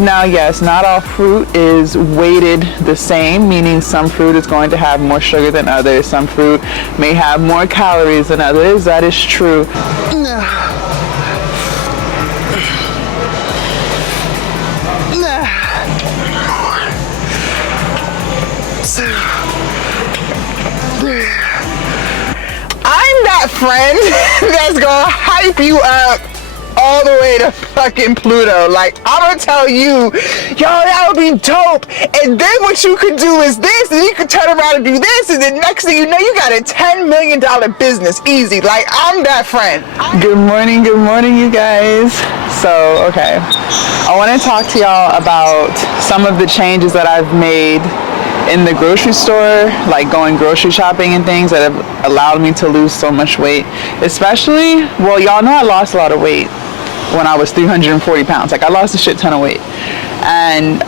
Now, yes, not all fruit is weighted the same, meaning some fruit is going to have more sugar than others. Some fruit may have more calories than others. That is true. I'm that friend that's gonna hype you up all the way to fucking Pluto. Like, I'm gonna tell you, yo, that would be dope. And then what you could do is this, and you could turn around and do this, and then next thing you know, you got a $10 million business, easy. Like, I'm that friend. Good morning, you guys. So, okay, I wanna talk to y'all about some of the changes that I've made in the grocery store, like going grocery shopping and things that have allowed me to lose so much weight. Especially, well, y'all know I lost a lot of weight when I was 340 pounds. Like, I lost a shit ton of weight. And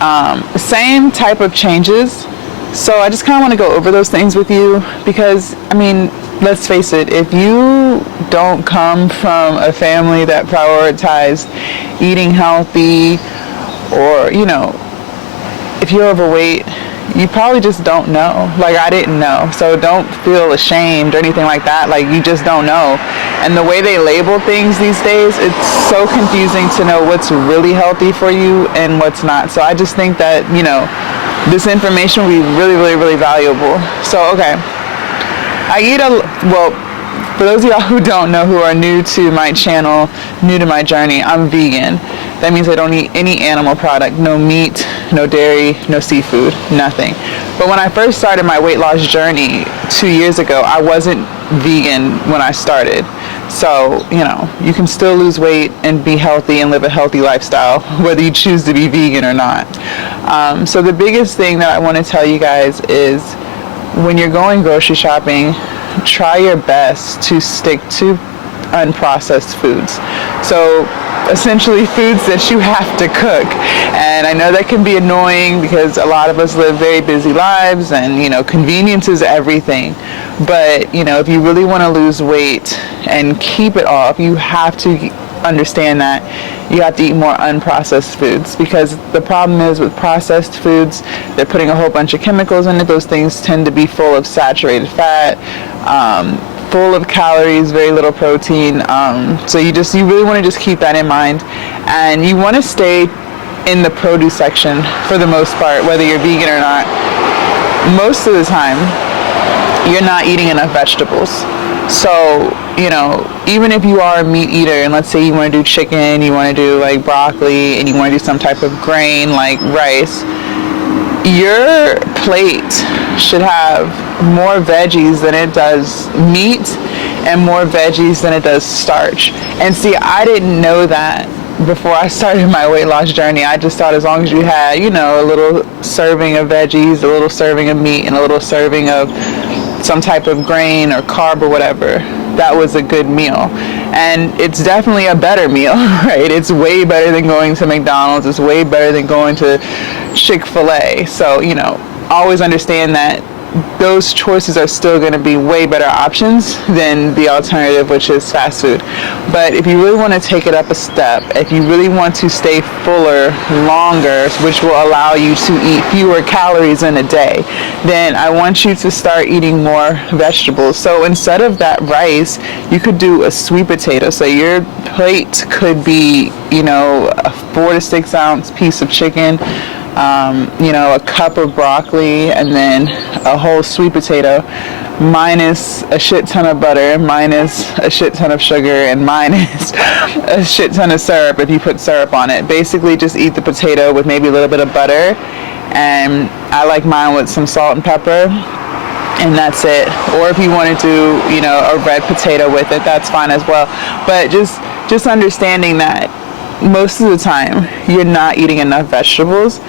same type of changes. So I just kind of want to go over those things with you because, I mean, let's face it, if you don't come from a family that prioritized eating healthy, or, you know, if you're overweight, you probably just don't know. Like, I didn't know. So don't feel ashamed or anything like that. Like, you just don't know. And the way they label things these days, it's so confusing to know what's really healthy for you and what's not. So I just think that, you know, this information will be really, really, really valuable. So, okay. Well, for those of y'all who don't know, who are new to my channel, new to my journey, I'm vegan. That means I don't eat any animal product, no meat, no dairy, no seafood, nothing. But when I first started my weight loss journey 2 years ago, I wasn't vegan when I started. So, you know, you can still lose weight and be healthy and live a healthy lifestyle, whether you choose to be vegan or not. So the biggest thing that I want to tell you guys is when you're going grocery shopping, try your best to stick to unprocessed foods. So essentially foods that you have to cook. And I know that can be annoying because a lot of us live very busy lives and, you know, convenience is everything. But, you know, if you really want to lose weight and keep it off, you have to understand that you have to eat more unprocessed foods, because the problem is with processed foods, they're putting a whole bunch of chemicals in it. Those things tend to be full of saturated fat, full of calories, very little protein. So you really want to just keep that in mind, and you want to stay in the produce section for the most part, whether you're vegan or not. Most of the time, you're not eating enough vegetables. So, you know, even if you are a meat eater, and let's say you want to do chicken, you want to do like broccoli, and you want to do some type of grain like rice, your plate should have more veggies than it does meat and more veggies than it does starch. And see, I didn't know that before I started my weight loss journey. I just thought as long as you had, you know, a little serving of veggies, a little serving of meat, and a little serving of some type of grain or carb or whatever, that was a good meal. And it's definitely a better meal, right? It's way better than going to McDonald's. It's way better than going to Chick-fil-A. So, you know, always understand that those choices are still going to be way better options than the alternative, which is fast food. But if you really want to take it up a step, if you really want to stay fuller longer, which will allow you to eat fewer calories in a day, then I want you to start eating more vegetables. So instead of that rice, you could do a sweet potato. So your plate could be, you know, a 4 to 6 ounce piece of chicken, you know, a cup of broccoli, and then a whole sweet potato, minus a shit ton of butter, minus a shit ton of sugar, and minus a shit ton of syrup if you put syrup on it. Basically just eat the potato with maybe a little bit of butter, and I like mine with some salt and pepper, and that's it. Or if you want to do, you know, a red potato with it, that's fine as well. But just understanding that most of the time you're not eating enough vegetables,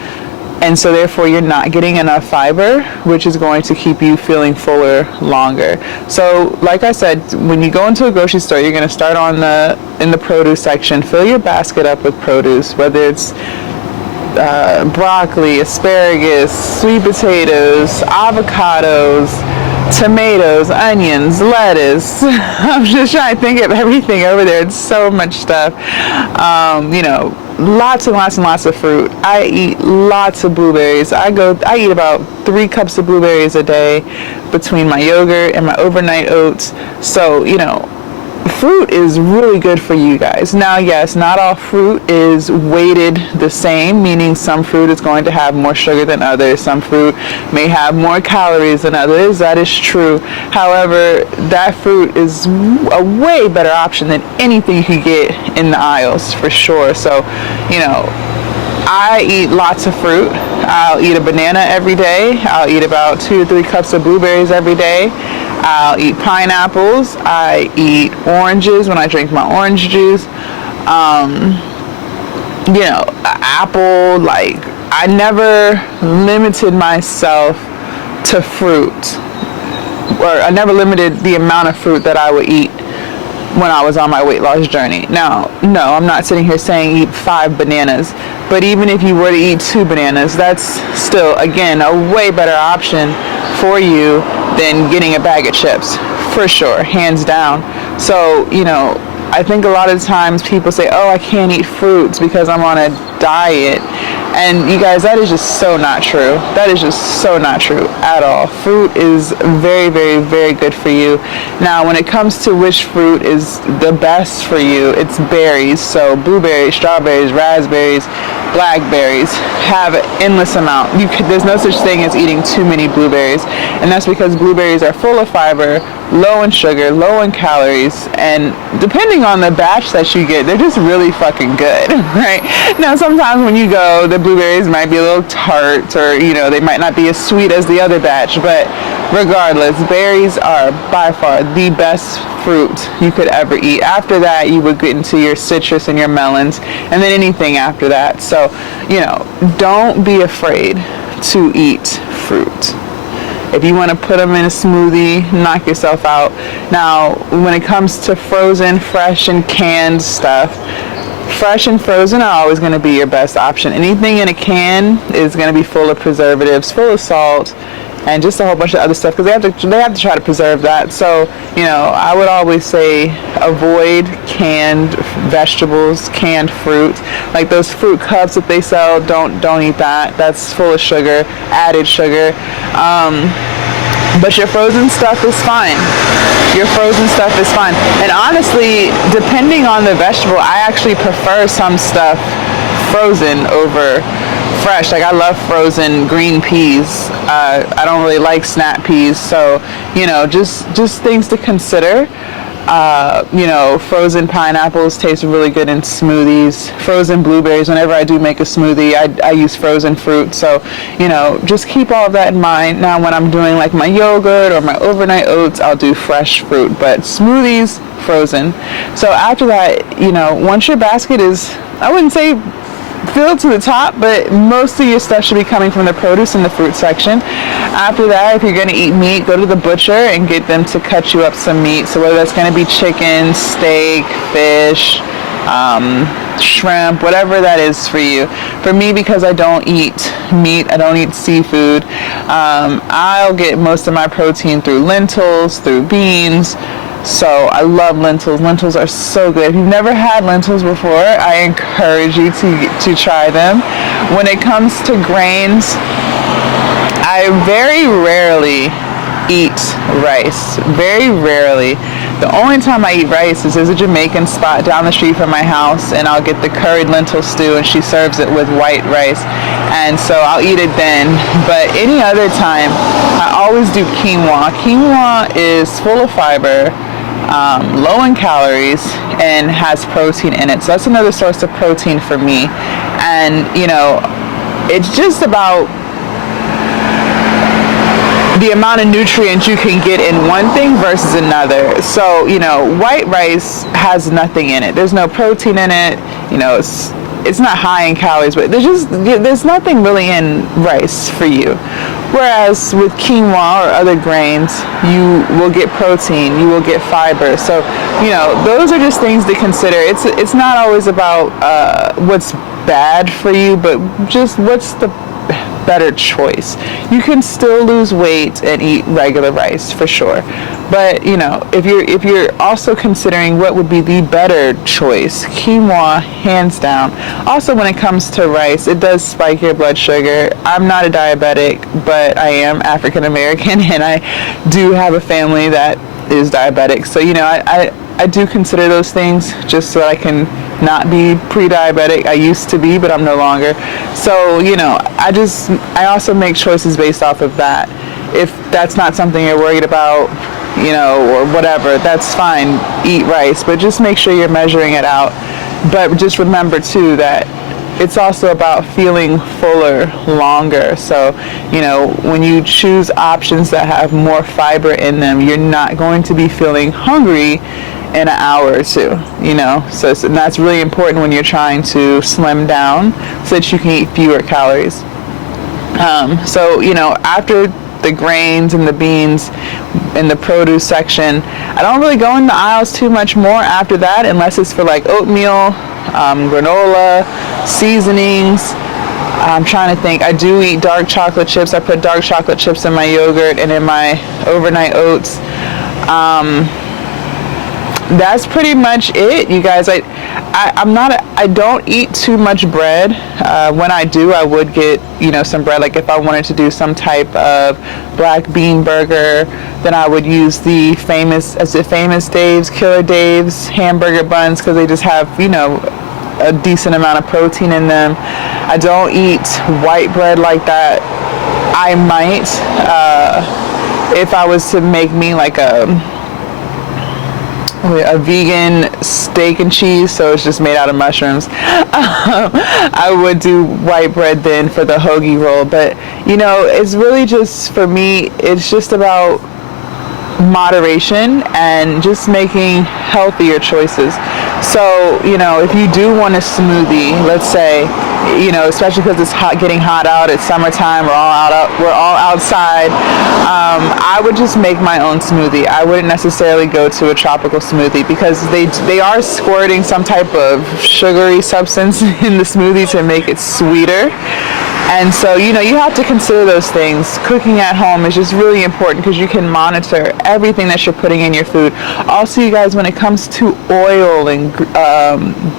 and so therefore you're not getting enough fiber, which is going to keep you feeling fuller longer. So like I said, when you go into a grocery store, you're going to start in the produce section. Fill your basket up with produce, whether it's broccoli, asparagus, sweet potatoes, avocados, tomatoes, onions, lettuce. I'm just trying to think of everything over there. It's so much stuff. Lots and lots and lots of fruit. I eat lots of blueberries. I eat about 3 cups of blueberries a day between my yogurt and my overnight oats. So, fruit is really good for you guys. Now, yes, not all fruit is weighted the same, meaning some fruit is going to have more sugar than others. Some fruit may have more calories than others. That is true. However, that fruit is a way better option than anything you could get in the aisles, for sure. So, I eat lots of fruit. I'll eat a banana every day. I'll eat about 2 to 3 cups of blueberries every day. I'll eat pineapples. I eat oranges when I drink my orange juice. Apple. I never limited myself to fruit, or I never limited the amount of fruit that I would eat when I was on my weight loss journey. Now, no, I'm not sitting here saying eat 5 bananas, but even if you were to eat 2 bananas, that's still, again, a way better option for you than getting a bag of chips, for sure, hands down. So, I think a lot of times people say, oh, I can't eat fruits because I'm on a diet. And you guys, that is just so not true. That is just so not true at all. Fruit is very, very, very good for you. Now, when it comes to which fruit is the best for you, it's berries. So blueberries, strawberries, raspberries, blackberries have an endless amount. There's no such thing as eating too many blueberries. And that's because blueberries are full of fiber, low in sugar, low in calories, and depending on the batch that you get, they're just really fucking good, right? Now, sometimes when you go, the blueberries might be a little tart, or, they might not be as sweet as the other batch, but regardless, berries are by far the best fruit you could ever eat. After that, you would get into your citrus and your melons, and then anything after that. So, don't be afraid to eat fruit. If you want to put them in a smoothie, knock yourself out. Now, when it comes to frozen, fresh, and canned stuff, fresh and frozen are always going to be your best option. Anything in a can is going to be full of preservatives, full of salt, and just a whole bunch of other stuff, because they have to try to preserve that. So, I would always say avoid canned vegetables, canned fruit. Like those fruit cups that they sell, don't eat that. That's full of sugar, added sugar. But your frozen stuff is fine. Your frozen stuff is fine. And honestly, depending on the vegetable, I actually prefer some stuff frozen over fresh. Like, I love frozen green peas. I don't really like snap peas. So, just things to consider. Frozen pineapples taste really good in smoothies. Frozen blueberries, whenever I do make a smoothie, I use frozen fruit. So, just keep all of that in mind. Now, when I'm doing like my yogurt or my overnight oats, I'll do fresh fruit, but smoothies, frozen. So after that, once your basket is, I wouldn't say filled to the top, but most of your stuff should be coming from the produce and the fruit section. After that, if you're going to eat meat, go to the butcher and get them to cut you up some meat. So whether that's going to be chicken, steak, fish, shrimp, whatever that is for you. For me, because I don't eat meat, I don't eat seafood, I'll get most of my protein through lentils, through beans. So I love lentils. Lentils are so good. If you've never had lentils before, I encourage you to try them. When it comes to grains, I very rarely eat rice. Very rarely. The only time I eat rice is there's a Jamaican spot down the street from my house, and I'll get the curried lentil stew, and she serves it with white rice. And so I'll eat it then. But any other time, I always do quinoa. Quinoa is full of fiber, low in calories, and has protein in it. So that's another source of protein for me. And, it's just about the amount of nutrients you can get in one thing versus another. So, white rice has nothing in it. There's no protein in it. It's not high in calories, but there's nothing really in rice for you. Whereas with quinoa or other grains, you will get protein, you will get fiber. So, those are just things to consider. It's not always about what's bad for you, but just what's the better choice. You can still lose weight and eat regular rice for sure, but you know, if you're also considering what would be the better choice, quinoa hands down. Also, when it comes to rice, it does spike your blood sugar. I'm not a diabetic, but I am African American and I do have a family that is diabetic, so you know, I do consider those things just so that I can not be pre-diabetic. I used to be, but I'm no longer. So, you know, I also make choices based off of that. If that's not something you're worried about, you know, or whatever, that's fine. Eat rice, but just make sure you're measuring it out. But just remember too that it's also about feeling fuller longer. So, you know, when you choose options that have more fiber in them, you're not going to be feeling hungry in an hour or two, you know. So and that's really important when you're trying to slim down so that you can eat fewer calories. So, you know, after the grains and the beans in the produce section, I don't really go in the aisles too much more after that, unless it's for like oatmeal, granola, seasonings. I'm trying to think. I do eat dark chocolate chips. I put dark chocolate chips in my yogurt and in my overnight oats. That's pretty much it, you guys. I don't eat too much bread. When I do, I would get, you know, some bread. Like if I wanted to do some type of black bean burger, then I would use the famous Dave's, Killer Dave's hamburger buns, because they just have, you know, a decent amount of protein in them. I don't eat white bread like that. I might, if I was to make me like a vegan steak and cheese, so it's just made out of mushrooms, I would do white bread then for the hoagie roll. But you know, it's really just, for me, it's just about moderation and just making healthier choices. So, you know, if you do want a smoothie, let's say, you know, especially because it's getting hot out, it's summertime, we're all outside, I would just make my own smoothie. I wouldn't necessarily go to a tropical smoothie, because they are squirting some type of sugary substance in the smoothie to make it sweeter. And so, you know, you have to consider those things. Cooking at home is just really important because you can monitor everything that you're putting in your food. Also, you guys, when it comes to oil and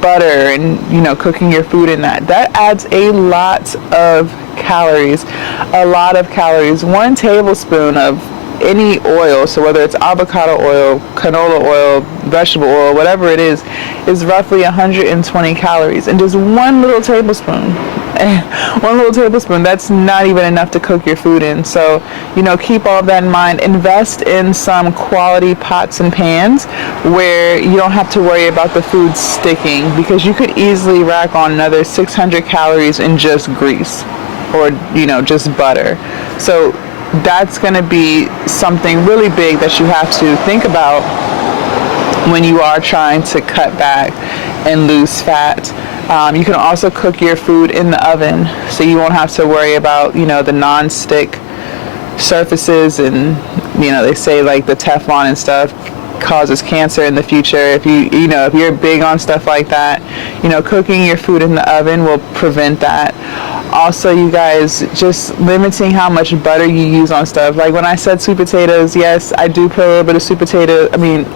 butter and, you know, cooking your food in that adds a lot of calories. A lot of calories. 1 tablespoon of any oil, so whether it's avocado oil, canola oil, vegetable oil, whatever it is roughly 120 calories. And just 1 little tablespoon. 1 little tablespoon, that's not even enough to cook your food in. So, you know, keep all of that in mind. Invest in some quality pots and pans where you don't have to worry about the food sticking, because you could easily rack on another 600 calories in just grease, or, you know, just butter. So that's going to be something really big that you have to think about when you are trying to cut back and lose fat. You can also cook your food in the oven, so you won't have to worry about, you know, the non-stick surfaces, and, you know, they say like the Teflon and stuff causes cancer in the future. If if you're big on stuff like that, you know, cooking your food in the oven will prevent that. Also, you guys, just limiting how much butter you use on stuff. Like when I said sweet potatoes, yes, I do put a little bit of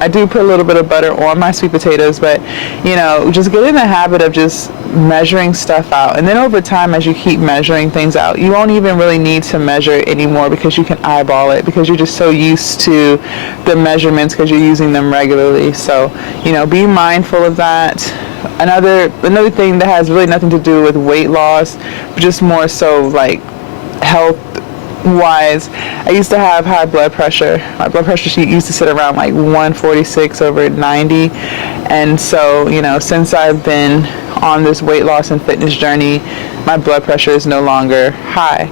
I do put a little bit of butter on my sweet potatoes, but, you know, just get in the habit of just measuring stuff out. And then over time, as you keep measuring things out, you won't even really need to measure it anymore, because you can eyeball it, because you're just so used to the measurements because you're using them regularly. So, you know, be mindful of that. Another thing that has really nothing to do with weight loss, but just more so like health wise, I used to have high blood pressure. My blood pressure used to sit around like 146/90, and so, you know, since I've been on this weight loss and fitness journey, my blood pressure is no longer high.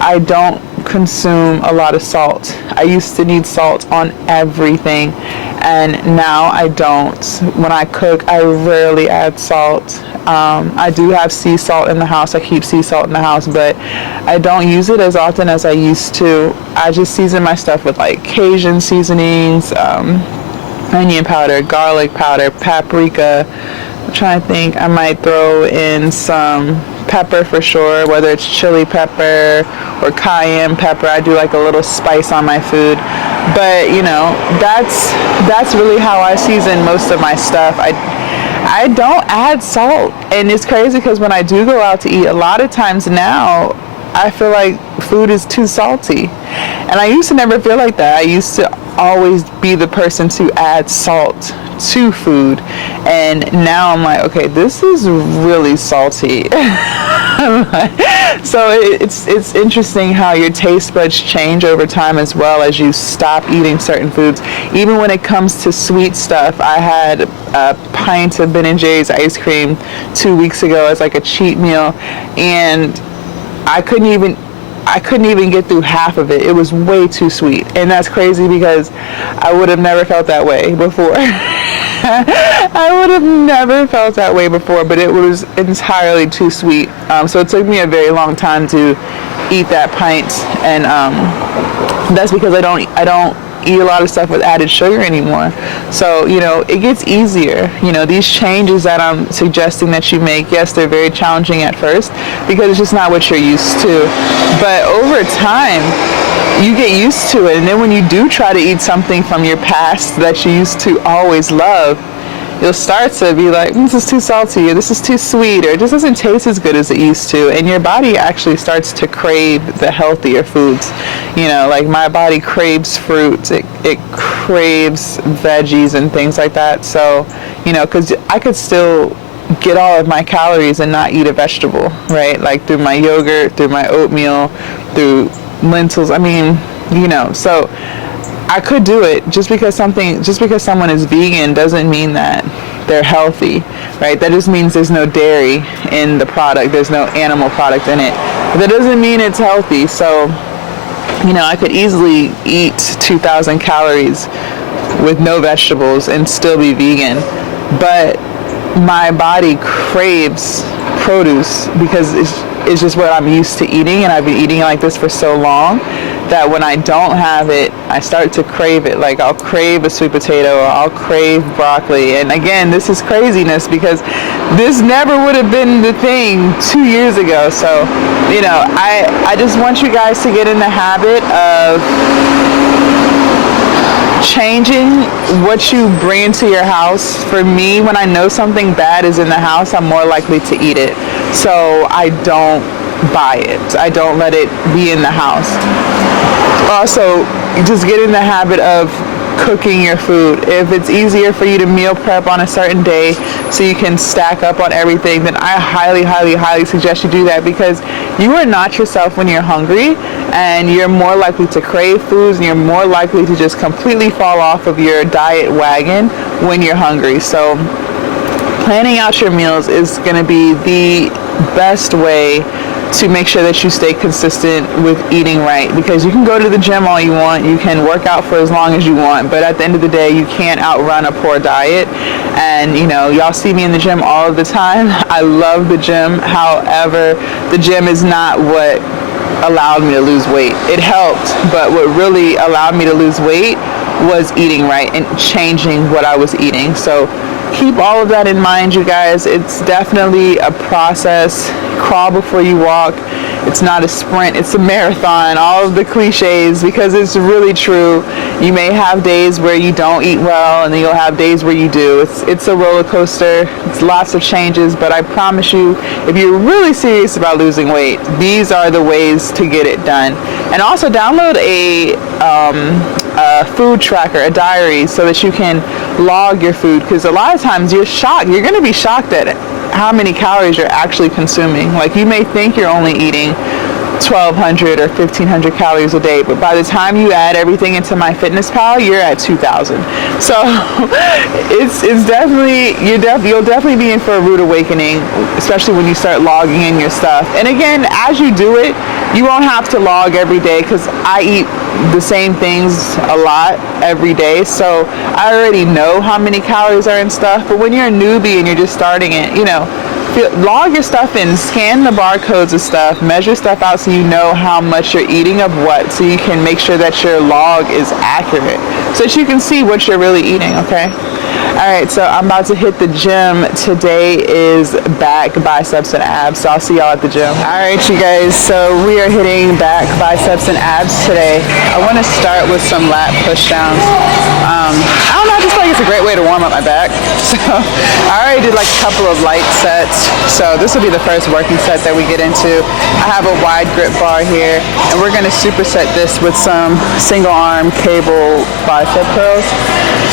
I don't consume a lot of salt. I used to need salt on everything, and now I don't. When I cook, I rarely add salt. I do have sea salt in the house. I keep sea salt in the house, but I don't use it as often as I used to. I just season my stuff with like Cajun seasonings, onion powder, garlic powder, paprika. I'm trying to think. I might throw in some pepper for sure, whether it's chili pepper or cayenne pepper. I do like a little spice on my food. But, you know, that's really how I season most of my stuff. I don't add salt. And it's crazy because when I do go out to eat, a lot of times now, I feel like food is too salty. And I used to never feel like that. I used to always be the person to add salt to food, and now I'm like, okay, this is really salty. So it's interesting how your taste buds change over time as well as you stop eating certain foods. Even when it comes to sweet stuff, I had a pint of Ben & Jerry's ice cream 2 weeks ago as like a cheat meal, and I couldn't even get through half of it. It was way too sweet. And that's crazy because I would have never felt that way before. I would have never felt that way before, but it was entirely too sweet. So it took me a very long time to eat that pint. And that's because I don't eat a lot of stuff with added sugar anymore. So, you know, it gets easier. You know, these changes that I'm suggesting that you make, yes, they're very challenging at first because it's just not what you're used to. But over time, you get used to it. And then when you do try to eat something from your past that you used to always love, you'll start to be like, this is too salty, or this is too sweet, or it just doesn't taste as good as it used to. And your body actually starts to crave the healthier foods. You know, like my body craves fruits, it craves veggies and things like that. So, you know, because I could still get all of my calories and not eat a vegetable, right? Like through my yogurt, through my oatmeal, through lentils. I mean, you know, so I could do it. Just because someone is vegan doesn't mean that they're healthy, right? That just means there's no dairy in the product, there's no animal product in it. But that doesn't mean it's healthy. So, you know, I could easily eat 2,000 calories with no vegetables and still be vegan. But my body craves produce because it's just what I'm used to eating, and I've been eating like this for so long that when I don't have it, I start to crave it. Like I'll crave a sweet potato, or I'll crave broccoli. And again, this is craziness because this never would have been the thing 2 years ago. So, you know, I just want you guys to get in the habit of changing what you bring into your house. For me, when I know something bad is in the house, I'm more likely to eat it. So I don't buy it. I don't let it be in the house. Also, just get in the habit of cooking your food. If it's easier for you to meal prep on a certain day so you can stack up on everything, then I highly suggest you do that, because you are not yourself when you're hungry, and you're more likely to crave foods, and you're more likely to just completely fall off of your diet wagon when you're hungry. So planning out your meals is going to be the best way to make sure that you stay consistent with eating right, because you can go to the gym all you want, you can work out for as long as you want, but at the end of the day, you can't outrun a poor diet. And you know, y'all see me in the gym all of the time. I love the gym. However, the gym is not what allowed me to lose weight. It helped, but what really allowed me to lose weight was eating right and changing what I was eating. So keep all of that in mind, you guys. It's definitely a process. Crawl before you walk. It's not a sprint, it's a marathon. All of the cliches, because it's really true. You may have days where you don't eat well, and then you'll have days where you do. It's a roller coaster. It's lots of changes, but I promise you, if you're really serious about losing weight, these are the ways to get it done. And also download a food tracker, a diary, so that you can log your food, because a lot of times you're going to be shocked at how many calories you're actually consuming. Like, you may think you're only eating 1,200 or 1,500 calories a day, but by the time you add everything into MyFitnessPal, you're at 2,000. So it's definitely, you'll definitely be in for a rude awakening, especially when you start logging in your stuff. And again, as you do it, you won't have to log every day, because I eat the same things a lot every day, so I already know how many calories are in stuff. But when you're a newbie and you're just starting it, you know, log your stuff in, scan the barcodes of stuff, measure stuff out so you know how much you're eating of what, so you can make sure that your log is accurate, so that you can see what you're really eating, okay? Alright, so I'm about to hit the gym. Today is back, biceps, and abs, so I'll see y'all at the gym. Alright, you guys, so we are hitting back, biceps, and abs today. I want to start with some lat pushdowns. I don't know, I just feel like it's a great way to warm up my back. So I already did like a couple of light sets, so this will be the first working set that we get into. I have a wide grip bar here, and we're going to superset this with some single arm cable bicep curls.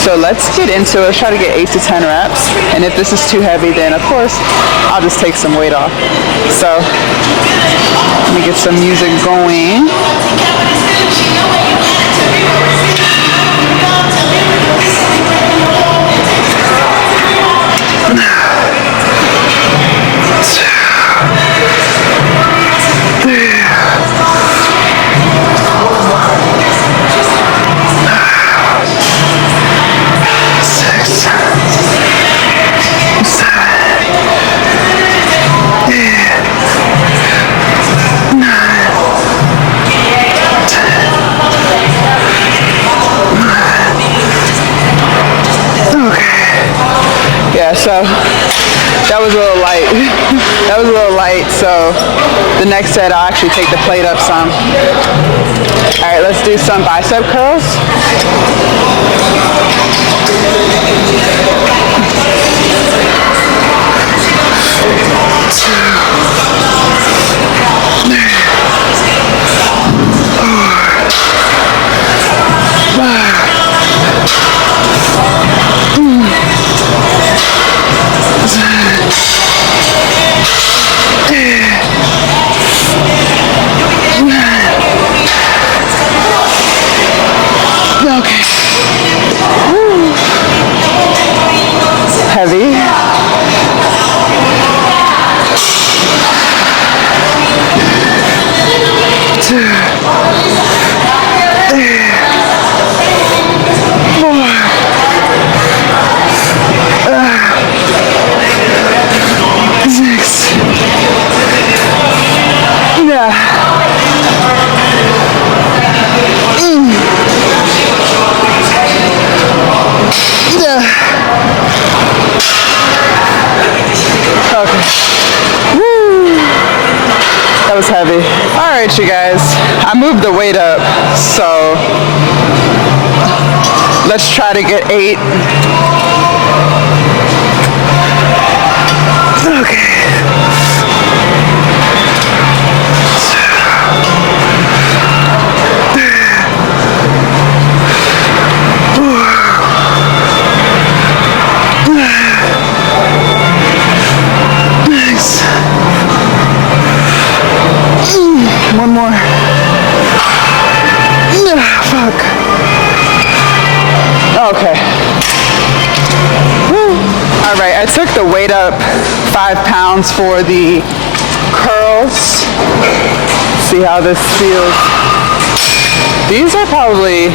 So let's get into it. Let's try to get 8 to 10 reps. And if this is too heavy, then of course, I'll just take some weight off. So let me get some music going. So that was a little light. That was a little light. So the next set, I'll actually take the plate up some. All right, let's do some bicep curls. Heavy. Heavy. All right, you guys, I moved the weight up, so let's try to get 8. Okay. One more. Fuck. Okay. Woo. All right, I took the weight up 5 pounds for the curls. See how this feels. These are probably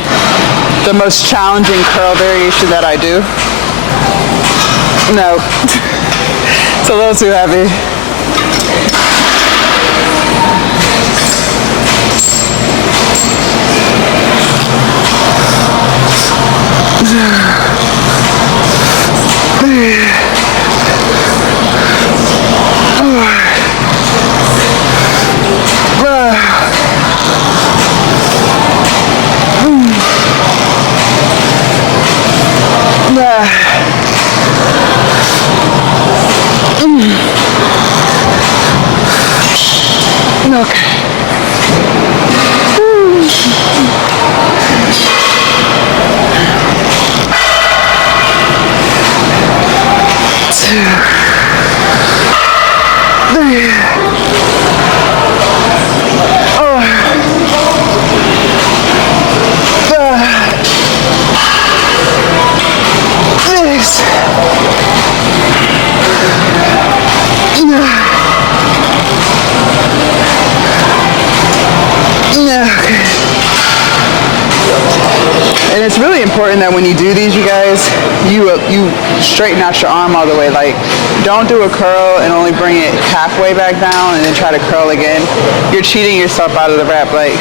the most challenging curl variation that I do. No, it's a little too heavy. Okay. And it's really important that when you do these, you guys, you straighten out your arm all the way. Like, don't do a curl and only bring it halfway back down and then try to curl again. You're cheating yourself out of the rep. Like,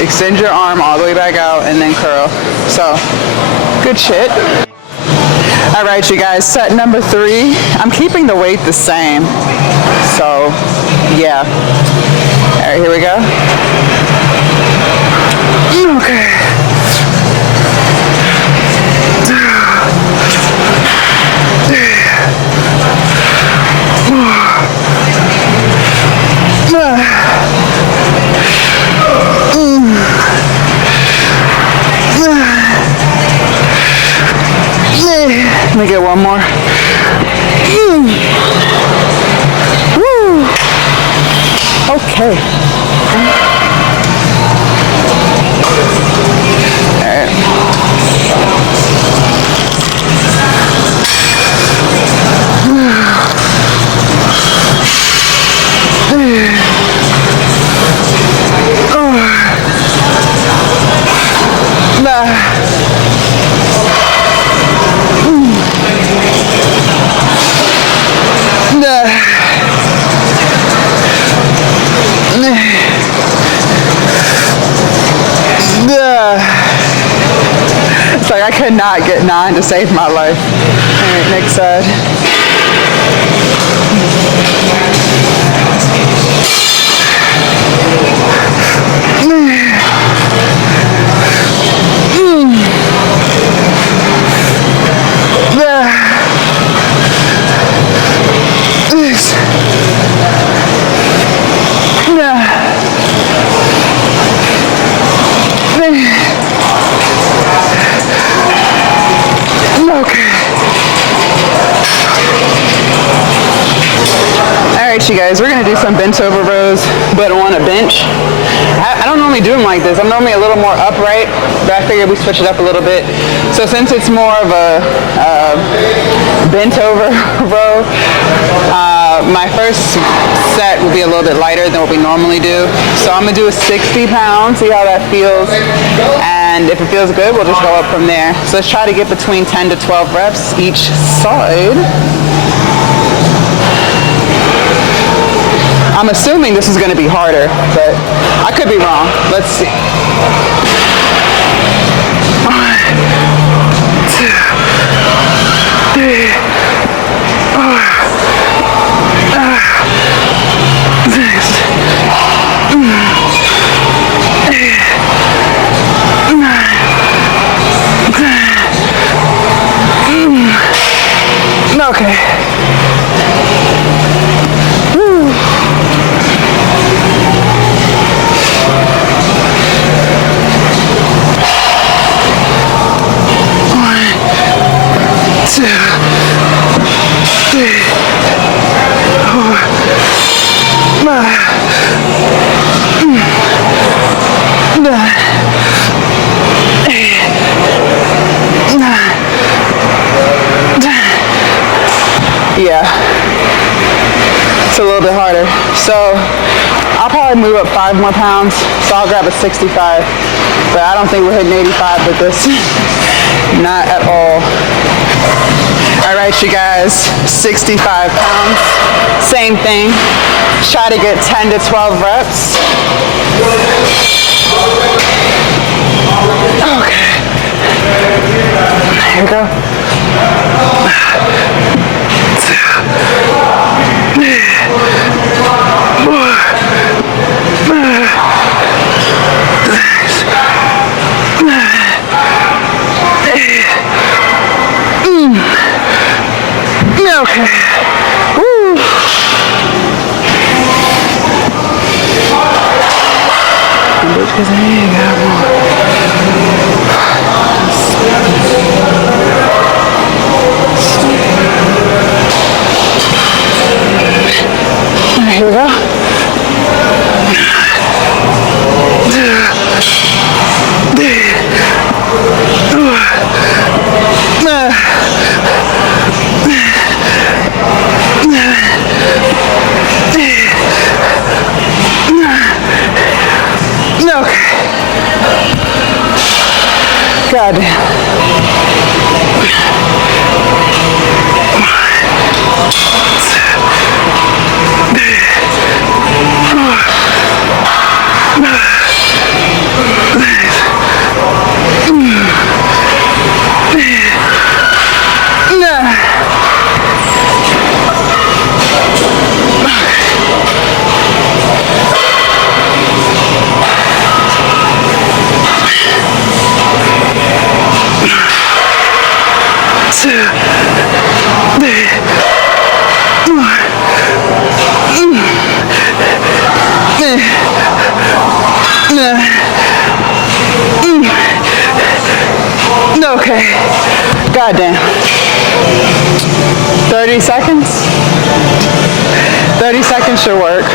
extend your arm all the way back out and then curl. So, good shit. All right, you guys, set number 3. I'm keeping the weight the same. So, yeah. All right, here we go. Okay. Let me get one more. Woo. Okay. All right. It's like I could not get 9 to save my life. All right, next side. You guys, we're gonna do some bent over rows, but on a bench. I don't normally do them like this. I'm normally a little more upright, but I figured we switch it up a little bit. So since it's more of a bent over row, my first set will be a little bit lighter than what we normally do. So I'm gonna do a 60 pounds, see how that feels. And if it feels good, we'll just go up from there. So let's try to get between 10 to 12 reps each side. I'm assuming this is going to be harder, but I could be wrong. Let's see. 1, 2, 3, 4, 6, 8, 9, 10. Okay. Yeah, it's a little bit harder. So I'll probably move up 5 more pounds. So I'll grab a 65, but I don't think we're hitting 85 with this. Not at all. All right, you guys, 65 pounds, same thing. Try to get 10 to 12 reps. Okay. Here we go. 2, 3, 4, 5, 6, 9, 8. Okay. Woo. Because I ain't got more. Alright, here we go. 2, 3, 4, okay. God damn. 1, 2, 3, 4, 5, 6, 7, 8. Okay. Goddamn. 30 seconds? 30 seconds should work.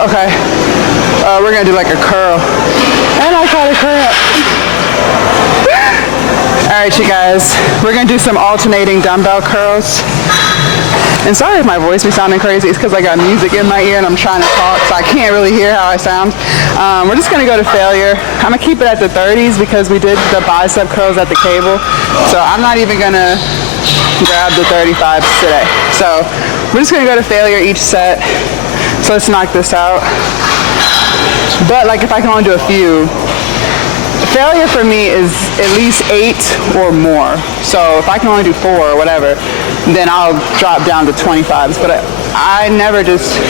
Okay, we're gonna do like a curl, and I caught a cramp. All right, you guys, we're gonna do some alternating dumbbell curls. And sorry if my voice be sounding crazy, it's because I got music in my ear and I'm trying to talk, so I can't really hear how I sound. We're just gonna go to failure. I'm gonna keep it at the 30s because we did the bicep curls at the cable, so I'm not even gonna grab the 35s today. So we're just gonna go to failure each set. So let's knock this out. But like if I can only do a few, failure for me is at least 8 or more. So if I can only do 4 or whatever, then I'll drop down to 25s. But I never just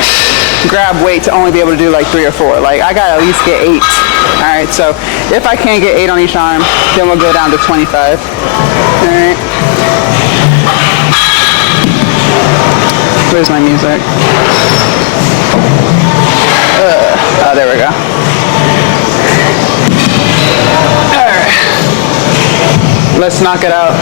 grab weight to only be able to do like 3 or 4. Like I gotta at least get 8. All right, so if I can't get 8 on each arm, then we'll go down to 25. All right. Where's my music? Oh, there we go. All right. Let's knock it out.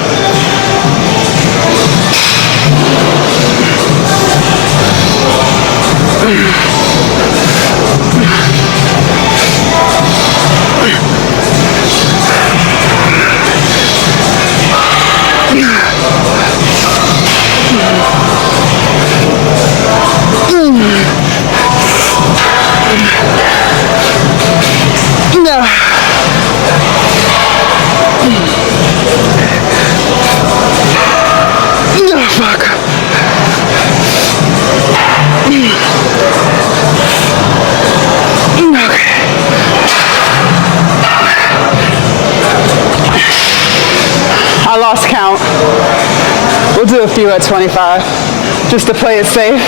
I lost count. We'll do a few at 25 just to play it safe.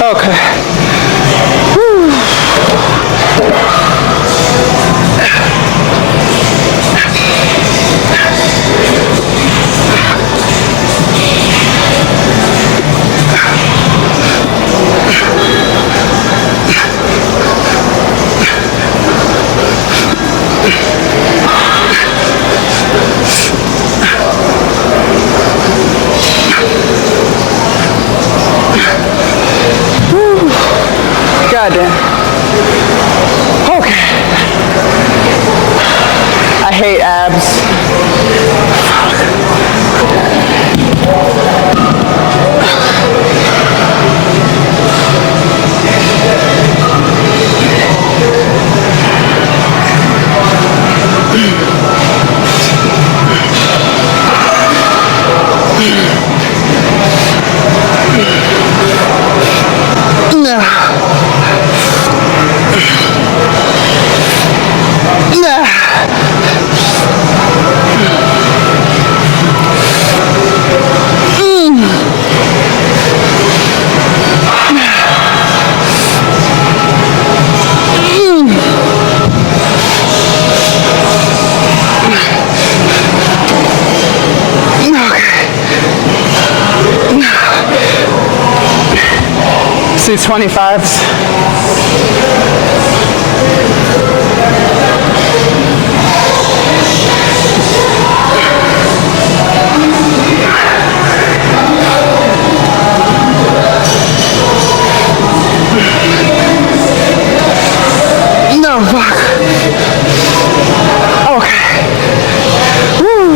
Okay. Goddamn. Okay. I hate abs. Do 25s. No, fuck. Okay. Woo.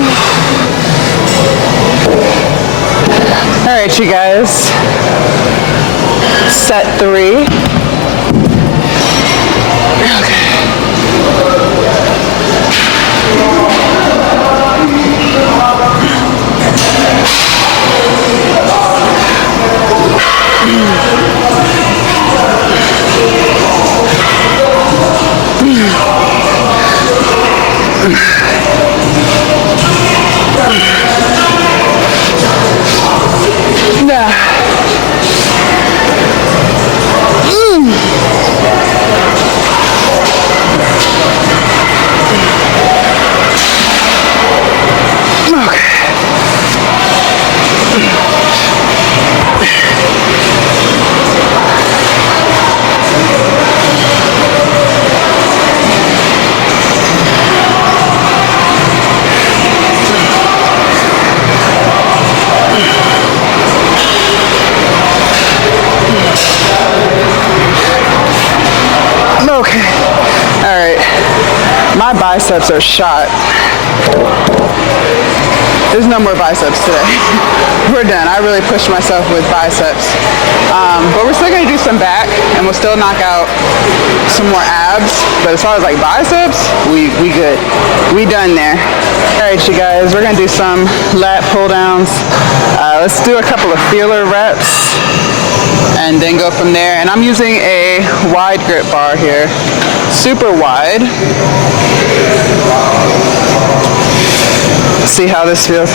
right, you guys. Set 3. Okay. Okay. All right. My biceps are shot. There's no more biceps today. We're done. I really pushed myself with biceps. But we're still going to do some back, and we'll still knock out some more abs. But as far as like biceps, we good. We done there. All right, you guys, we're going to do some lat pull downs. Let's do a couple of feeler reps and then go from there. And I'm using a wide grip bar here, super wide. See how this feels.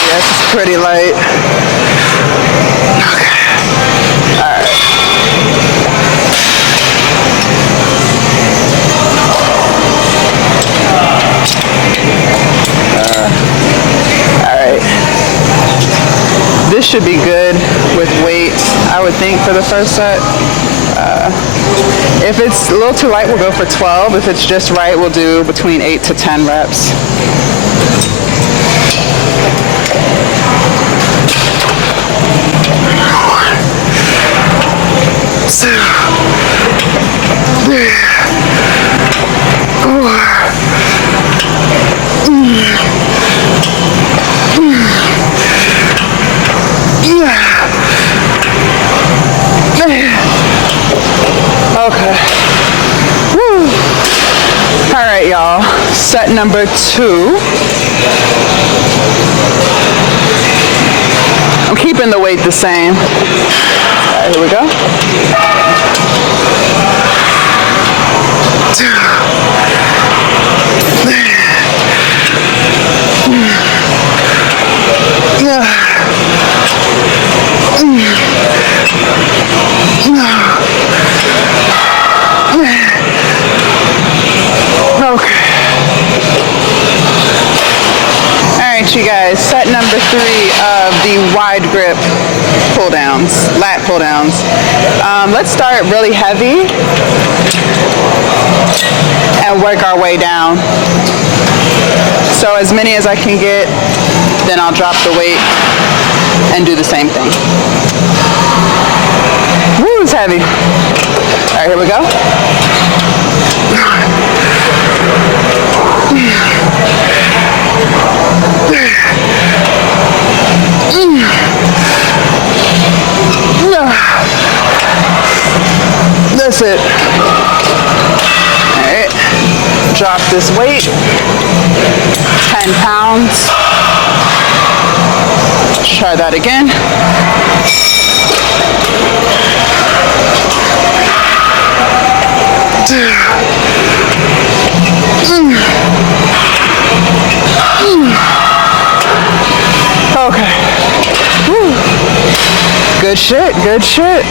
Yeah, this is pretty light. Okay. All right. All right. This should be good with weight, I would think, for the first set. If it's a little too light, we'll go for 12. If it's just right, we'll do between 8 to 10 reps. Okay. Woo. All right, y'all. Set number 2. I'm keeping the weight the same. All right, here we go. You guys, set number 3 of the wide grip pull downs, lat pull downs. Let's start really heavy and work our way down. So as many as I can get, then I'll drop the weight and do the same thing. Woo, it's heavy. All right, here we go. That's it. All right. Drop this weight. 10 pounds. Let's try that again. Okay. Woo. Good shit, good shit.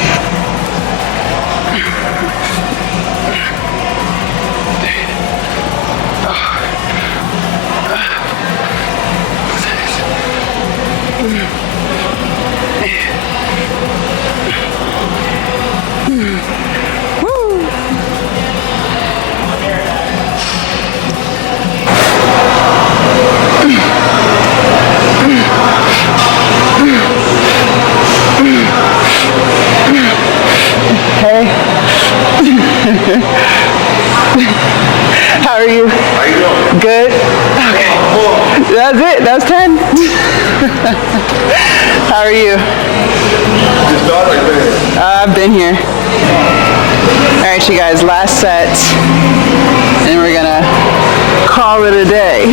That was it. That was 10. How are you? You started there. I've been here. All right, you guys, last set, and we're gonna call it a day.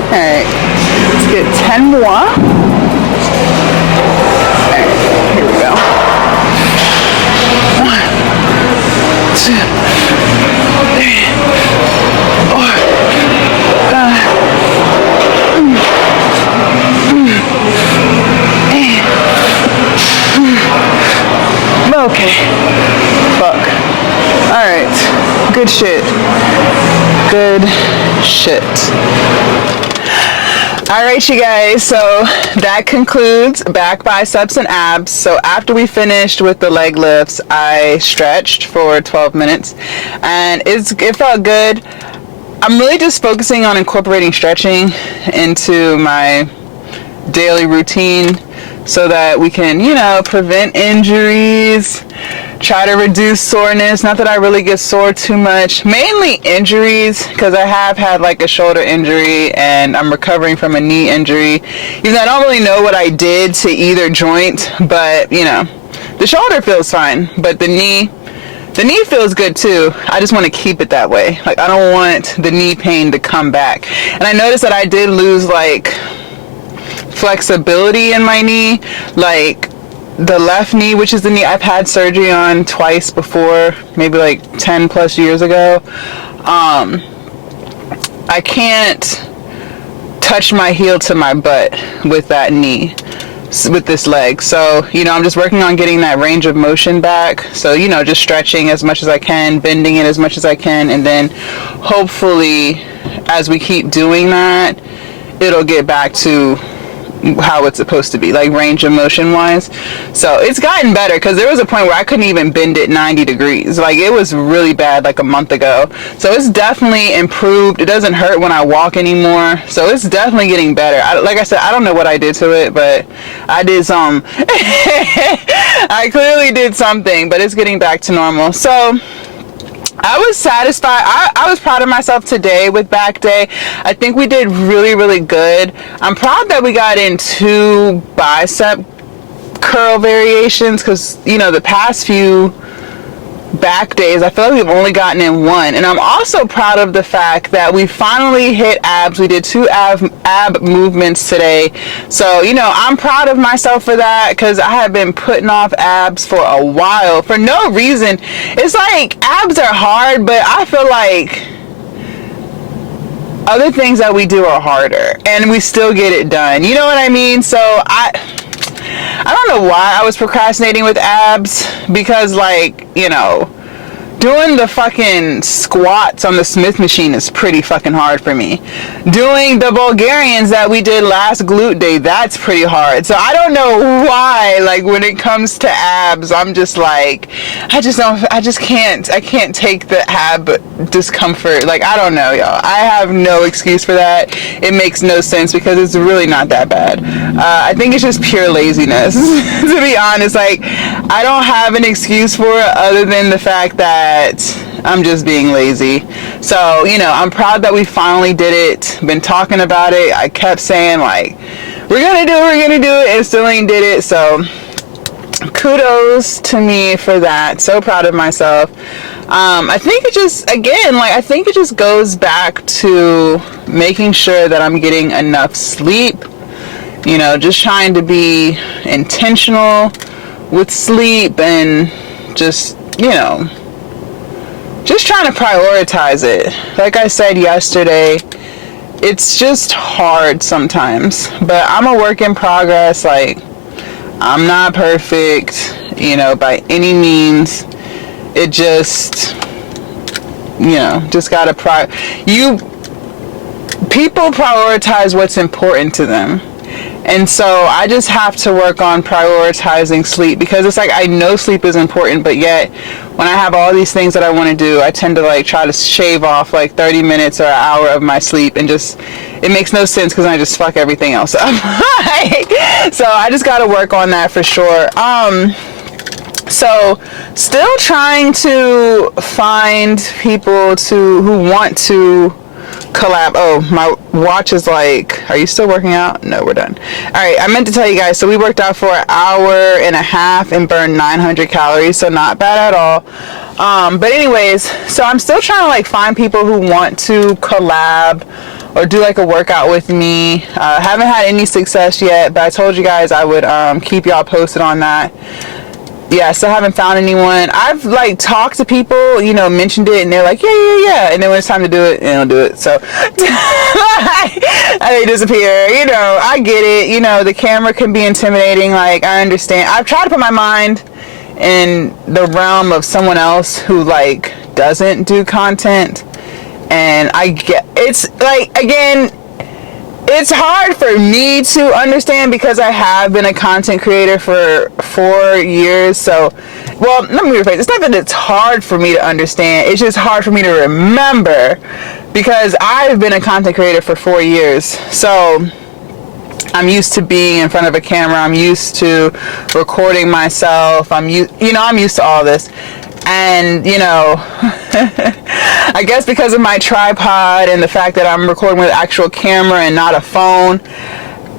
All right, let's get 10 more. All right, here we go. 1, 2, 3, 4, 5, 8. Okay. Fuck. Alright. Good shit. Good shit. Alright, you guys. So that concludes back, biceps, and abs. So after we finished with the leg lifts, I stretched for 12 minutes. And it felt good. I'm really just focusing on incorporating stretching into my daily routine so that we can, you know, prevent injuries, try to reduce soreness. Not that I really get sore too much, mainly injuries, because I have had like a shoulder injury and I'm recovering from a knee injury. Even though I don't really know what I did to either joint, but you know, the shoulder feels fine, but the knee feels good too. I just want to keep it that way. Like, I don't want the knee pain to come back. And I noticed that I did lose like flexibility in my knee, like the left knee, which is the knee I've had surgery on twice before, maybe like 10 plus years ago. I can't touch my heel to my butt with that knee, with this leg. So, you know, I'm just working on getting that range of motion back. So, you know, just stretching as much as I can, bending it as much as I can, and then hopefully as we keep doing that, it'll get back to how it's supposed to be, like range of motion wise. So it's gotten better, because there was a point where I couldn't even bend it 90 degrees. Like, it was really bad like a month ago. So it's definitely improved. It doesn't hurt when I walk anymore. So it's definitely getting better. Like I said, I don't know what I did to it, but I did some. I clearly did something, but it's getting back to normal. So I was satisfied. I was proud of myself today with back day. I think we did really, really good. I'm proud that we got in 2 bicep curl variations, because, you know, the past few back days, I feel like we've only gotten in 1. And I'm also proud of the fact that we finally hit abs. We did 2 ab movements today. So, you know, I'm proud of myself for that, because I have been putting off abs for a while for no reason. It's like abs are hard, but I feel like other things that we do are harder and we still get it done. You know what I mean? So I don't know why I was procrastinating with abs, because, like, you know, doing the fucking squats on the Smith machine is pretty fucking hard for me. Doing the Bulgarians that we did last glute day, that's pretty hard. So I don't know why, like, when it comes to abs, I'm just like, I can't take the ab discomfort. Like, I don't know, y'all. I have no excuse for that. It makes no sense, because it's really not that bad. I think it's just pure laziness, to be honest. Like, I don't have an excuse for it other than the fact that I'm just being lazy. So, you know, I'm proud that we finally did it. Been talking about it. I kept saying, like, we're gonna do it, and still ain't did it. So kudos to me for that. So proud of myself. I think it just, again, like, I think it just goes back to making sure that I'm getting enough sleep. You know, just trying to be intentional with sleep, and just, you know, just trying to prioritize it. Like I said yesterday, it's just hard sometimes, but I'm a work in progress. Like, I'm not perfect, you know, by any means. It just, you know, just gotta people prioritize what's important to them. And so I just have to work on prioritizing sleep, because it's like, I know sleep is important, but yet when I have all these things that I want to do, I tend to like try to shave off like 30 minutes or an hour of my sleep, and just, it makes no sense, because I just fuck everything else up. So I just got to work on that for sure. So still trying to find people who want to collab. Oh, my watch is like, are you still working out? No, we're done. All right, I meant to tell you guys, so we worked out for an hour and a half and burned 900 calories, so not bad at all. But anyways, so I'm still trying to like find people who want to collab or do like a workout with me. Haven't had any success yet, but I told you guys I would keep y'all posted on that. Yeah, still haven't found anyone. I've like talked to people, you know, mentioned it, and they're like, yeah. And then when it's time to do it, they don't do it. So they disappear. You know, I get it. You know, the camera can be intimidating. Like, I understand. I've tried to put my mind in the realm of someone else who like doesn't do content, and I get it's like, again, it's hard for me to understand because I have been a content creator for 4 years. So, well, let me rephrase. It's not that it's hard for me to understand. It's just hard for me to remember because I've been a content creator for 4 years. So I'm used to being in front of a camera. I'm used to recording myself. I'm used to all this. And, you know, I guess because of my tripod and the fact that I'm recording with an actual camera and not a phone,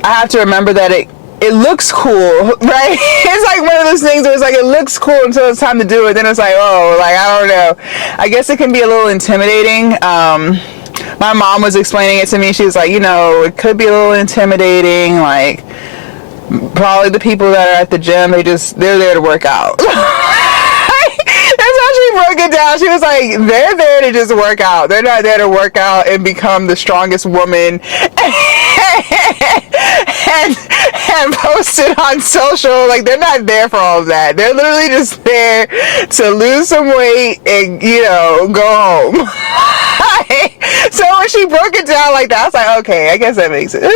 I have to remember that it looks cool, right? It's like one of those things where it's like it looks cool until it's time to do it. Then it's like, oh, like, I don't know. I guess it can be a little intimidating. My mom was explaining it to me. She was like, you know, it could be a little intimidating. Like, probably the people that are at the gym, they're there to work out. That's how she broke it down. She was like, they're there to just work out. They're not there to work out and become the strongest woman and post it on social. Like, they're not there for all of that. They're literally just there to lose some weight and, you know, go home. So when she broke it down like that, I was like, okay, I guess that makes it. So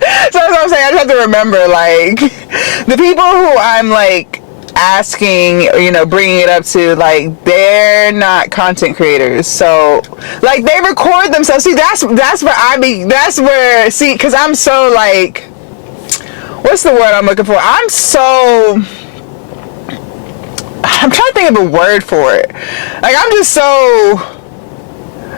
that's what I'm saying. I just have to remember, like, the people who I'm, like, asking, you know, bringing it up to, like, they're not content creators. So, like, they record themselves. See, that's where because I'm so, like, what's the word I'm looking for? I'm trying to think of a word for it. Like, I'm just so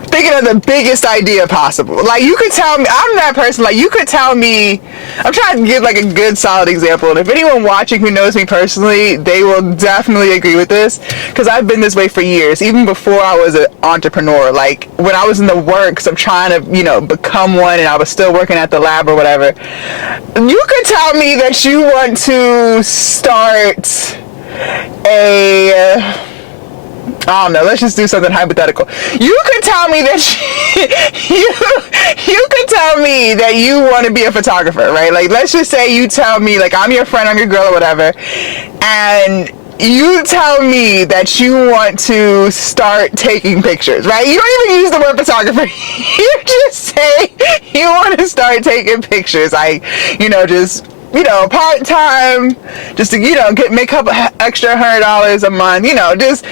thinking of the biggest idea possible. Like, you could tell me, I'm that person, like, you could tell me, I'm trying to give like a good solid example, and if anyone watching who knows me personally, they will definitely agree with this, because I've been this way for years, even before I was an entrepreneur. Like, when I was in the works of trying to, you know, become one, and I was still working at the lab or whatever, you could tell me that you want to start I don't know, let's just do something hypothetical. You could tell me that you could tell me that you want to be a photographer, right? Like, let's just say you tell me, like, I'm your friend, I'm your girl or whatever, and you tell me that you want to start taking pictures, right? You don't even use the word photographer. You just say you want to start taking pictures, like, you know, just, you know, part-time, just to, you know, make up extra $100 a month, you know, just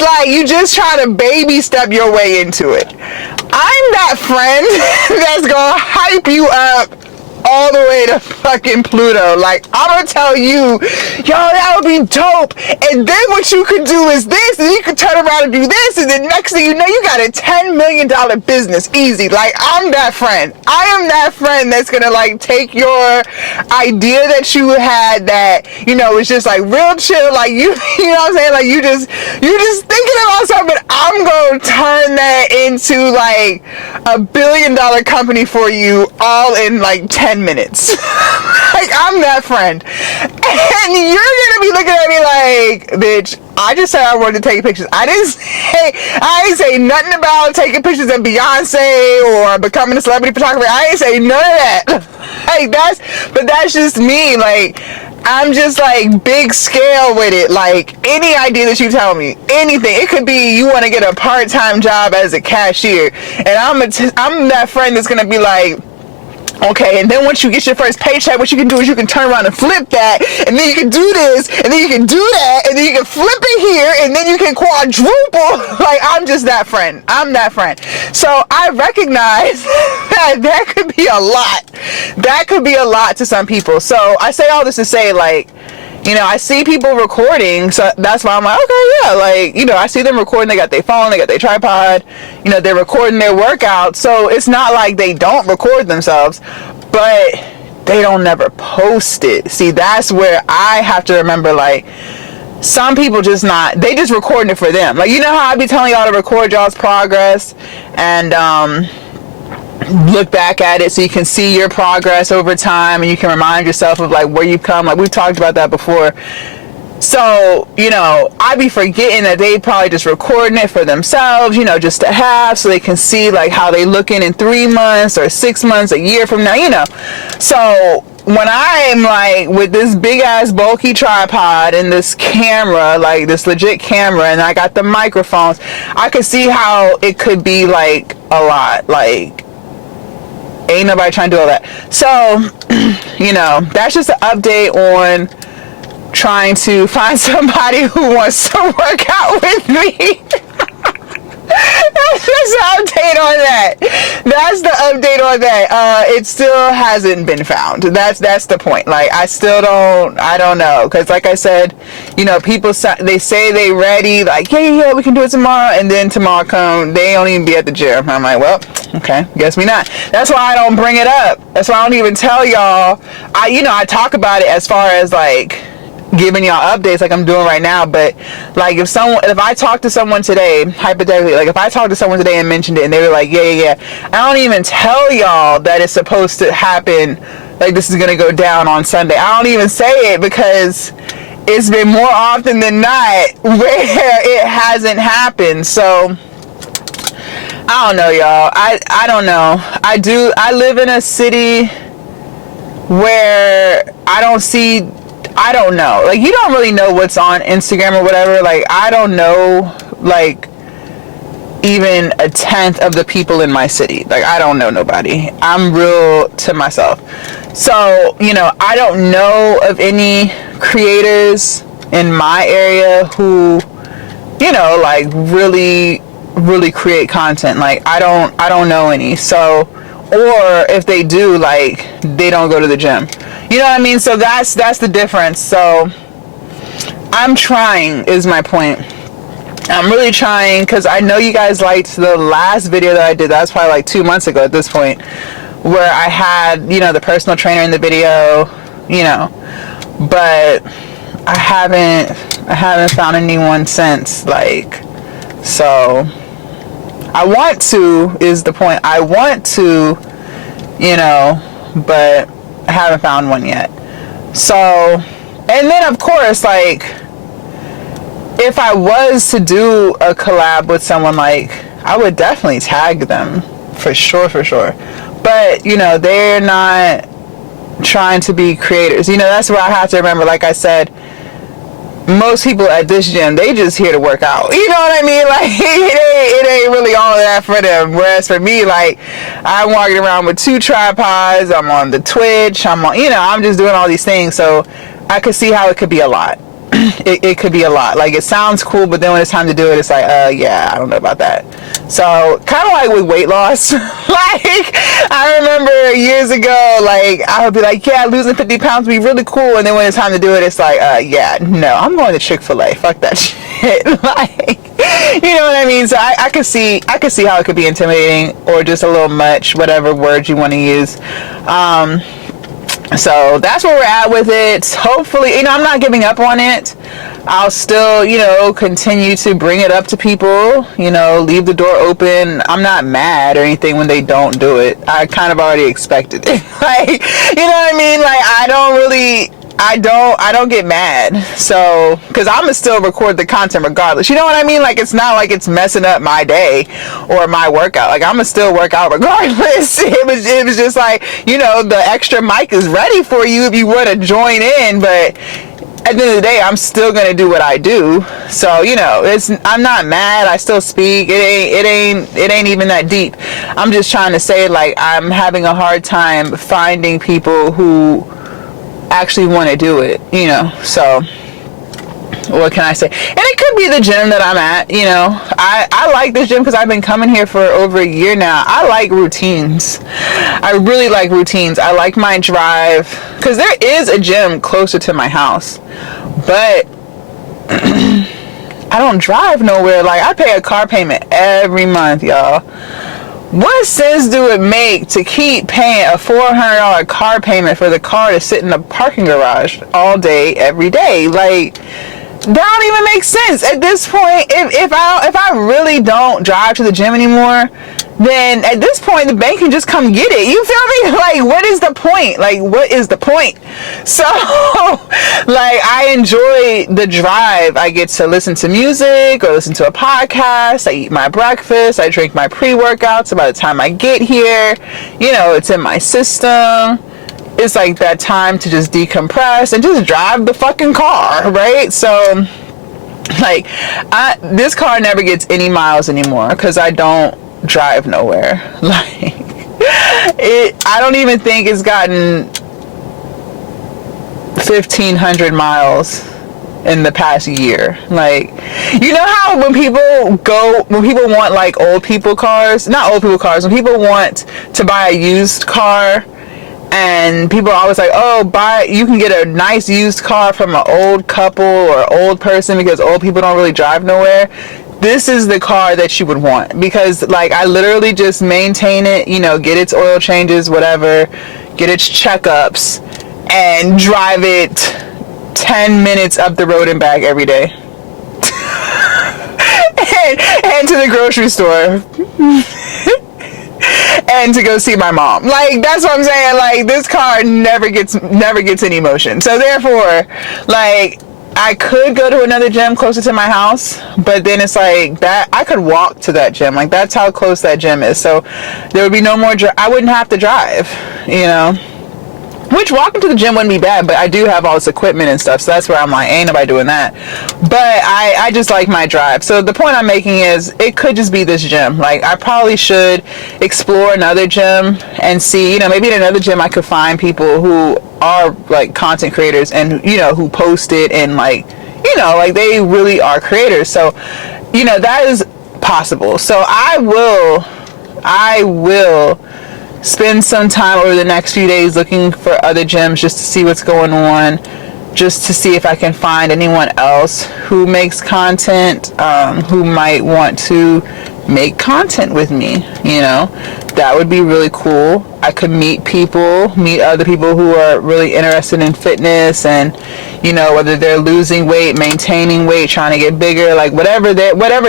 like, you just try to baby step your way into it. I'm that friend that's gonna hype you up all the way to fucking Pluto. Like, I'm gonna tell you, yo, that would be dope, and then what you could do is this, and you could turn around and do this, and then next thing you know, you got a $10 million business, easy. Like, I'm that friend. I am that friend that's gonna, like, take your idea that you had that, you know, it's just, like, real chill, like, you know what I'm saying, like, you just thinking about something, I'm gonna turn that into, like, $1 billion company for you, all in, like, 10 minutes. Like, I'm that friend. And you're gonna be looking at me like, bitch, I just said I wanted to take pictures. I didn't say nothing about taking pictures of Beyonce or becoming a celebrity photographer. I didn't say none of that. Like, that's just me. Like, I'm just, like, big scale with it. Like, any idea that you tell me, anything. It could be you want to get a part-time job as a cashier, and I'm that friend that's gonna be like, okay, and then once you get your first paycheck, what you can do is you can turn around and flip that, and then you can do this, and then you can do that, and then you can flip it here, and then you can quadruple. Like, I'm just that friend. I'm that friend. So I recognize that could be a lot. That could be a lot to some people. So I say all this to say, like, you know, I see people recording, so that's why I'm like, okay, yeah, like, you know, I see them recording, they got their phone, they got their tripod, you know, they're recording their workout, so it's not like they don't record themselves, but they don't never post it. See, that's where I have to remember, like, some people just not, they just recording it for them. Like, you know how I be telling y'all to record y'all's progress and look back at it so you can see your progress over time and you can remind yourself of like where you've come. Like, we've talked about that before. So, you know, I be forgetting that they probably just recording it for themselves, you know, just to have, so they can see like how they looking in 3 months or 6 months, a year from now, you know. So when I'm like with this big ass bulky tripod and this camera, like this legit camera, and I got the microphones, I could see how it could be like a lot. Like, ain't nobody trying to do all that. So, you know, that's just an update on trying to find somebody who wants to work out with me. That's just an update on that. That's the update on that. It still hasn't been found. That's the point. Like, I don't know. Because like I said, you know, people, they say they ready, like, yeah, we can do it tomorrow. And then tomorrow come, they don't even be at the gym. I'm like, well, okay, guess we not. That's why I don't bring it up. That's why I don't even tell y'all. I talk about it as far as like giving y'all updates like I'm doing right now, but like if I talk to someone today, hypothetically, like if I talked to someone today and mentioned it and they were like, yeah, I don't even tell y'all that it's supposed to happen, like this is gonna go down on Sunday. I don't even say it because it's been more often than not where it hasn't happened. So I don't know, y'all. I don't know. I live in a city where I don't know. Like, you don't really know what's on Instagram or whatever. Like, I don't know, like, even 1/10 of the people in my city. Like, I don't know nobody. I'm real to myself. So, you know, I don't know of any creators in my area who, you know, like, really create content. Like, I don't know any. So, or if they do, like, they don't go to the gym. You know what I mean? So that's the difference. So I'm trying, is my point. I'm really trying, because I know you guys liked the last video that I did. That was probably like 2 months ago at this point, where I had, you know, the personal trainer in the video, you know, but I haven't found anyone since. Like, so I want to, is the point. I want to, you know, but I haven't found one yet. So, and then of course, like, if I was to do a collab with someone, like, I would definitely tag them for sure. But, you know, they're not trying to be creators. You know, that's where I have to remember, like I said, most people at this gym, they just here to work out. You know what I mean? Like, it ain't really all of that for them. Whereas for me, like, I'm walking around with 2 tripods. I'm on the Twitch. I'm just doing all these things. So I could see how it could be a lot. It could be a lot. Like, it sounds cool, but then when it's time to do it, it's like, yeah, I don't know about that. So kind of like with weight loss. Like, I remember years ago, like, I would be like, yeah, losing 50 pounds would be really cool. And then when it's time to do it, it's like, yeah, no, I'm going to Chick-fil-A. Fuck that shit. Like, you know what I mean? So I could see how it could be intimidating or just a little much, whatever words you want to use. So that's where we're at with it. Hopefully, you know, I'm not giving up on it. I'll still, you know, continue to bring it up to people, you know, leave the door open. I'm not mad or anything when they don't do it. I kind of already expected it. Like, you know what I mean? Like, I don't get mad. So, because I'm gonna still record the content regardless. You know what I mean? Like, it's not like it's messing up my day or my workout. Like, I'm gonna still work out regardless. It was just like, you know, the extra mic is ready for you if you want to join in, but at the end of the day, I'm still gonna do what I do. So, you know, I'm not mad. I still speak. It ain't even that deep. I'm just trying to say, like, I'm having a hard time finding people who actually want to do it, you know. So what can I say? And it could be the gym that I'm at, you know. I like this gym because I've been coming here for over a year now. I like routines. I really like routines. I like my drive because there is a gym closer to my house, but I don't drive nowhere. Like, I pay a car payment every month, y'all. What sense do it make to keep paying a $400 car payment for the car to sit in the parking garage all day, every day? Like, that don't even make sense at this point. If I really don't drive to the gym anymore, then at this point the bank can just come get it. You feel me? Like, what is the point? Like, what is the point? So like, I enjoy the drive. I get to listen to music or listen to a podcast. I eat my breakfast. I drink my pre-workout. So by the time I get here, you know, it's in my system. It's like that time to just decompress and just drive the fucking car, right? So like, this car never gets any miles anymore because I don't drive nowhere. Like, I don't even think it's gotten 1,500 miles in the past year. Like, you know how when people want like old people cars, not old people cars, when people want to buy a used car, and people are always like, oh, you can get a nice used car from an old couple or old person because old people don't really drive nowhere. This is the car that you would want, because like, I literally just maintain it, you know, get its oil changes, whatever, get its checkups, and drive it 10 minutes up the road and back every day. and to the grocery store. And to go see my mom. Like, that's what I'm saying. Like, this car never gets any motion. So therefore, like, I could go to another gym closer to my house, but then it's like that I could walk to that gym. Like, that's how close that gym is. So there would be no more I wouldn't have to drive, you know. Which, walking to the gym wouldn't be bad, but I do have all this equipment and stuff, so that's where I'm like, ain't nobody doing that. But I just like my drive. So the point I'm making is, it could just be this gym. Like, I probably should explore another gym and see, you know, maybe in another gym I could find people who are like content creators and, you know, who post it and like, you know, like they really are creators. So, you know, that is possible. So I will spend some time over the next few days looking for other gyms just to see what's going on, just to see if I can find anyone else who makes content, who might want to make content with me, you know. That would be really cool. I could meet other people who are really interested in fitness, and, you know, whether they're losing weight, maintaining weight, trying to get bigger, like whatever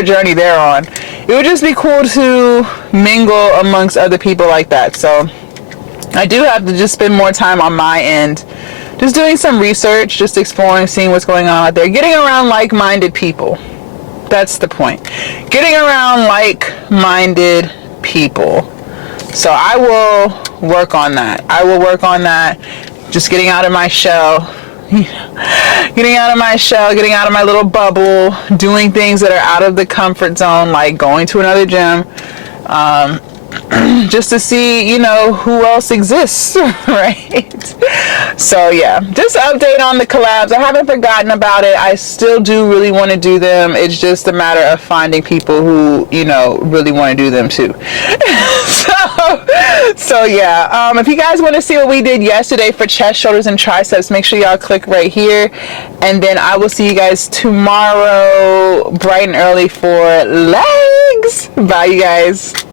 journey they're on. It would just be cool to mingle amongst other people like that. So I do have to just spend more time on my end, just doing some research, just exploring, seeing what's going on out there, getting around like-minded people. That's the point. Getting around like-minded people. So I will work on that. Just getting out of my shell. Getting out of my little bubble, doing things that are out of the comfort zone, like going to another gym, just to see, you know, who else exists, right? So yeah, just an update on the collabs. I haven't forgotten about it. I still do really want to do them. It's just a matter of finding people who, you know, really want to do them too. So yeah, if you guys want to see what we did yesterday for chest, shoulders, and triceps, make sure y'all click right here, and then I will see you guys tomorrow bright and early for legs. Bye, you guys.